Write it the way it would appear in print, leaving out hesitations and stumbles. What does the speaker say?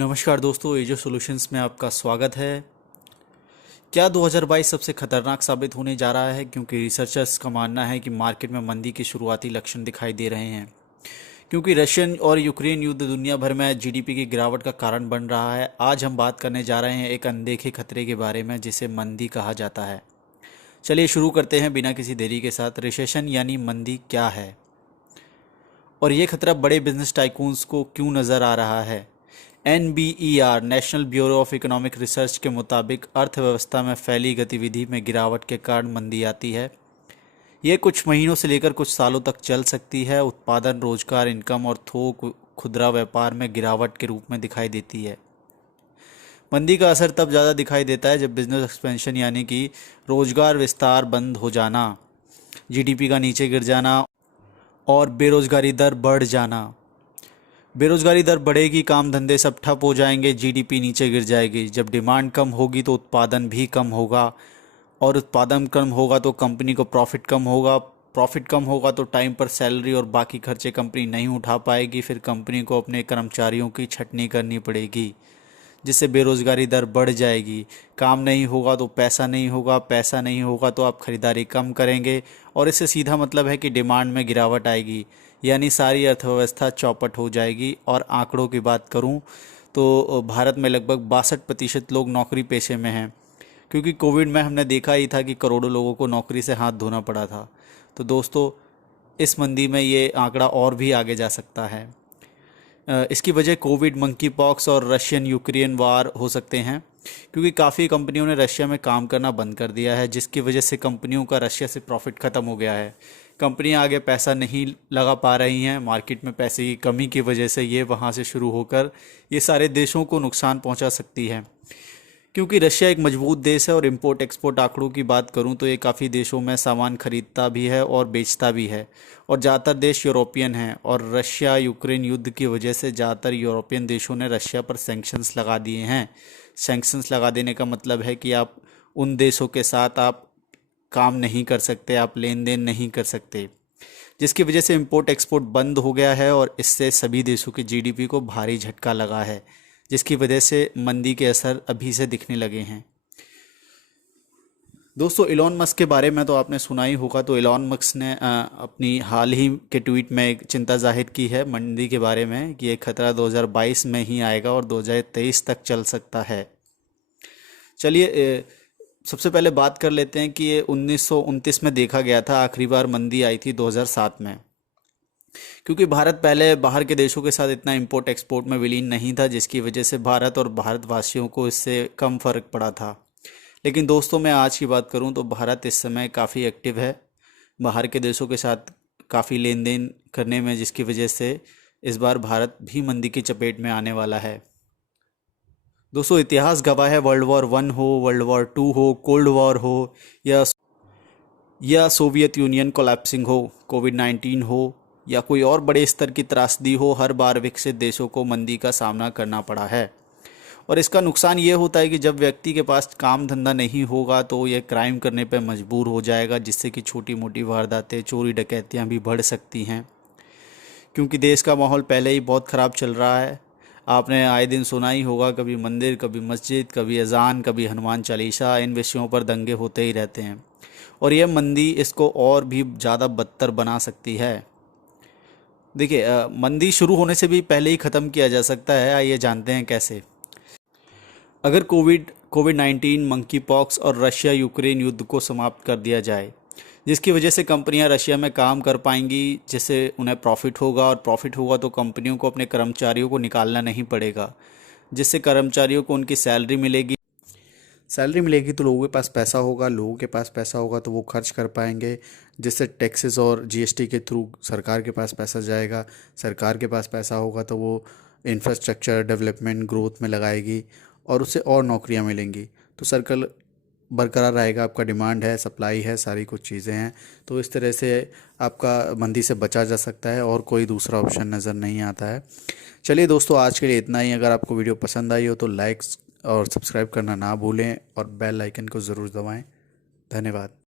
नमस्कार दोस्तों, azo solutions में आपका स्वागत है। क्या 2022 सबसे खतरनाक साबित होने जा रहा है? क्योंकि रिसर्चर्स का मानना है कि मार्केट में मंदी के शुरुआती लक्षण दिखाई दे रहे हैं। क्योंकि रशियन और यूक्रेन युद्ध दुनिया भर में जीडीपी की गिरावट का कारण बन रहा है। आज हम बात करने जा रहे हैं एक अनदेखे खतरे के बारे में जिसे मंदी कहा जाता है। चलिए शुरू करते हैं बिना किसी देरी के साथ। रिसेशन यानी मंदी क्या है और ये खतरा बड़े बिजनेस टाइकून्स को क्यों नज़र आ रहा है? NBER national bureau of economic research के मुताबिक अर्थव्यवस्था में फैली गतिविधि में गिरावट के कारण मंदी आती है। ये कुछ महीनों से लेकर कुछ सालों तक चल सकती है। उत्पादन, रोजगार, इनकम और थोक खुदरा व्यापार में गिरावट के रूप में दिखाई देती है। मंदी का असर तब ज़्यादा दिखाई देता है जब बिजनेस एक्सपेंशन यानी कि रोजगार विस्तार बंद हो जाना, जीडीपी का नीचे गिर जाना और बेरोजगारी दर बढ़ जाना। बेरोजगारी दर बढ़ेगी, काम धंधे सब ठप हो जाएंगे, जीडीपी नीचे गिर जाएगी। जब डिमांड कम होगी तो उत्पादन भी कम होगा और उत्पादन कम होगा तो कंपनी को प्रॉफिट कम होगा। प्रॉफिट कम होगा तो टाइम पर सैलरी और बाकी खर्चे कंपनी नहीं उठा पाएगी। फिर कंपनी को अपने कर्मचारियों की छंटनी करनी पड़ेगी, जिससे बेरोजगारी दर बढ़ जाएगी। काम नहीं होगा तो पैसा नहीं होगा, पैसा नहीं होगा तो आप खरीदारी कम करेंगे और इससे सीधा मतलब है कि डिमांड में गिरावट आएगी, यानी सारी अर्थव्यवस्था चौपट हो जाएगी। और आंकड़ों की बात करूं तो भारत में लगभग 62% लोग नौकरी पेशे में हैं, क्योंकि कोविड में हमने देखा ही था कि करोड़ों लोगों को नौकरी से हाथ धोना पड़ा था। तो दोस्तों, इस मंदी में ये आंकड़ा और भी आगे जा सकता है। इसकी वजह कोविड, मंकी पॉक्स और रशियन यूक्रेन वार हो सकते हैं, क्योंकि काफ़ी कंपनियों ने रशिया में काम करना बंद कर दिया है, जिसकी वजह से कंपनियों का रशिया से प्रॉफिट ख़त्म हो गया है। कंपनियां आगे पैसा नहीं लगा पा रही हैं। मार्केट में पैसे की कमी की वजह से ये वहाँ से शुरू होकर ये सारे देशों को नुकसान पहुँचा सकती है। क्योंकि रशिया एक मजबूत देश है और इम्पोर्ट एक्सपोर्ट आंकड़ों की बात करूं तो ये काफ़ी देशों में सामान खरीदता भी है और बेचता भी है, और ज़्यादातर देश यूरोपियन हैं। और रशिया यूक्रेन युद्ध की वजह से ज़्यादातर यूरोपियन देशों ने रशिया पर सैंक्शंस लगा दिए हैं। सैंक्शंस लगा देने का मतलब है कि आप उन देशों के साथ आप काम नहीं कर सकते, आप लेन देन नहीं कर सकते, जिसकी वजह से इम्पोर्ट एक्सपोर्ट बंद हो गया है और इससे सभी देशों की जीडीपी को भारी झटका लगा है, जिसकी वजह से मंदी के असर अभी से दिखने लगे हैं। दोस्तों, इलॉन मस्क के बारे में तो आपने सुना ही होगा। तो इलॉन मस्क ने अपनी हाल ही के ट्वीट में एक चिंता जाहिर की है मंदी के बारे में कि ये खतरा 2022 में ही आएगा और 2023 तक चल सकता है। चलिए सबसे पहले बात कर लेते हैं कि ये 1929 में देखा गया था। आखिरी बार मंदी आई थी 2007 में, क्योंकि भारत पहले बाहर के देशों के साथ इतना इंपोर्ट एक्सपोर्ट में विलीन नहीं था, जिसकी वजह से भारत और भारतवासियों को इससे कम फ़र्क पड़ा था। लेकिन दोस्तों, मैं आज की बात करूं तो भारत इस समय काफ़ी एक्टिव है बाहर के देशों के साथ काफ़ी लेन देन करने में, जिसकी वजह से इस बार भारत भी मंदी की चपेट में आने वाला है। दोस्तों, इतिहास गवाह है, वर्ल्ड वॉर 1 हो, वर्ल्ड वॉर 2 हो, कोल्ड वॉर हो या सोवियत यूनियन कोलैप्सिंग हो, कोविड-19 हो या कोई और बड़े स्तर की त्रासदी हो, हर बार विकसित देशों को मंदी का सामना करना पड़ा है। और इसका नुकसान ये होता है कि जब व्यक्ति के पास काम धंधा नहीं होगा तो ये क्राइम करने पर मजबूर हो जाएगा, जिससे कि छोटी मोटी वारदातें, चोरी डकैतियाँ भी बढ़ सकती हैं। क्योंकि देश का माहौल पहले ही बहुत ख़राब चल रहा है। आपने आए दिन सुना ही होगा, कभी मंदिर, कभी मस्जिद, कभी अजान, कभी हनुमान चालीसा, इन विषयों पर दंगे होते ही रहते हैं। और यह मंदी इसको और भी ज़्यादा बदतर बना सकती है। देखिए, मंदी शुरू होने से भी पहले ही ख़त्म किया जा सकता है। आइए जानते हैं कैसे। अगर कोविड-19, मंकी पॉक्स और रशिया यूक्रेन युद्ध को समाप्त कर दिया जाए, जिसकी वजह से कंपनियां रशिया में काम कर पाएंगी, जिससे उन्हें प्रॉफिट होगा, और प्रॉफिट होगा तो कंपनियों को अपने कर्मचारियों को निकालना नहीं पड़ेगा, जिससे कर्मचारियों को उनकी सैलरी मिलेगी। सैलरी मिलेगी तो लोगों के पास पैसा होगा, लोगों के पास पैसा होगा तो वो खर्च कर पाएंगे, जिससे टैक्सेस और जीएसटी के थ्रू सरकार के पास पैसा जाएगा। सरकार के पास पैसा होगा तो वो इंफ्रास्ट्रक्चर डेवलपमेंट ग्रोथ में लगाएगी और उससे और नौकरियां मिलेंगी। तो सर्कल बरकरार रहेगा। आपका डिमांड है, सप्लाई है, सारी कुछ चीज़ें हैं। तो इस तरह से आपका मंदी से बचा जा सकता है और कोई दूसरा ऑप्शन नज़र नहीं आता है। चलिए दोस्तों, आज के लिए इतना ही। अगर आपको वीडियो पसंद आई हो तो लाइक्स और सब्सक्राइब करना ना भूलें और बेल आइकन को ज़रूर दबाएं। धन्यवाद।